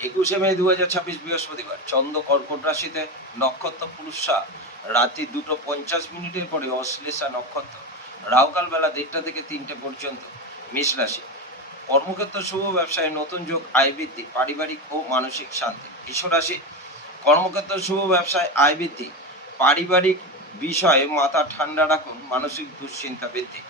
21শে মে 2026 বৃহস্পতিবার চন্দ্র কর্কট রাশিতে, নক্ষত্র পুরুষা রাত্রি 2:50 পরে অশ্লেষা নক্ষত্র, রাহুকাল বেলা 1:30 থেকে 3টে পর্যন্ত। মেষ রাশি, কর্মক্ষেত্র শুভ, ব্যবসায় নতুন যোগ, আয় বৃদ্ধি, পারিবারিক ও মানসিক শান্তি। বৃষ রাশি, কর্মক্ষেত্র শুভ, ব্যবসায় আয় বৃদ্ধি, পারিবারিক বিষয়ে মাথা ঠান্ডা রাখুন, মানসিক দুশ্চিন্তা বৃদ্ধি।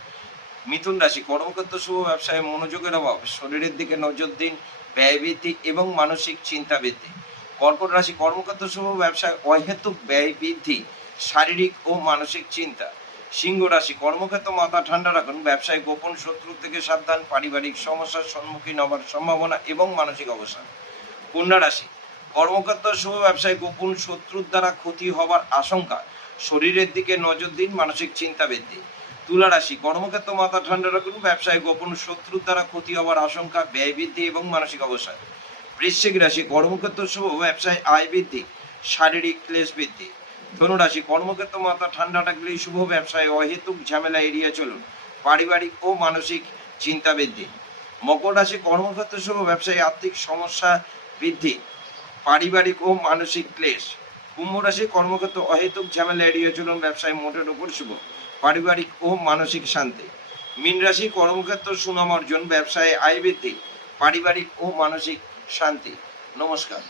মিথুন রাশি, কর্মক্ষেত্র শুভ, ব্যবসায় মনোযোগের অভাব, শরীরের দিকে নজর দিন, ব্যয় বৃদ্ধি এবং মানসিক চিন্তা বৃদ্ধি। কর্কট রাশি, কর্মক্ষেত্র শুভ, ব্যবসায় অহেতুক ব্যয় বৃদ্ধি, শারীরিক ও মানসিক চিন্তা। সিংহ রাশি, কর্মক্ষেত্র মাথা ঠান্ডা রাখুন, ব্যবসায় গোপন শত্রু থেকে সাবধান, পারিবারিক সমস্যার সম্মুখীন হবার সম্ভাবনা এবং মানসিক অবসান। কন্যা রাশি, কর্মক্ষেত্র শুভ, ব্যবসায় গোপন শত্রুর দ্বারা ক্ষতি হবার আশঙ্কা, শরীরের দিকে নজর দিন, মানসিক চিন্তা বৃদ্ধি। তুলা রাশি, কর্মক্ষেত্র মাথা ঠান্ডা রাখুন, ব্যবসায় গোপন শত্রুর দ্বারা ক্ষতি হওয়ার আশঙ্কা, ব্যয় বৃদ্ধি এবং মানসিক অবসাদ। বৃশ্চিক রাশি, কর্মক্ষেত্র শুভ, ব্যবসায় আয় বৃদ্ধি, শারীরিক ক্লেশ বৃদ্ধি। ধনু রাশি, কর্মক্ষেত্র মাথা ঠান্ডা রাখলেই শুভ, ব্যবসায় অহেতুক ঝামেলা এড়িয়ে চলুন, পারিবারিক ও মানসিক চিন্তা বৃদ্ধি। মকর রাশি, কর্মক্ষেত্র শুভ, ব্যবসায় আর্থিক সমস্যা বৃদ্ধি, পারিবারিক ও মানসিক ক্লেশ। কুম্ভ রাশি, কর্মক্ষেত্র অহেতুক ঝামেলা এড়িয়ে চলুন, ব্যবসায় মোটের উপর শুভ, পারিবারিক ও মানসিক শান্তি। মীন রাশি, কর্মক্ষেত্র সুনাম অর্জন, ব্যবসায় আয় বৃদ্ধি, পারিবারিক ও মানসিক শান্তি। নমস্কার।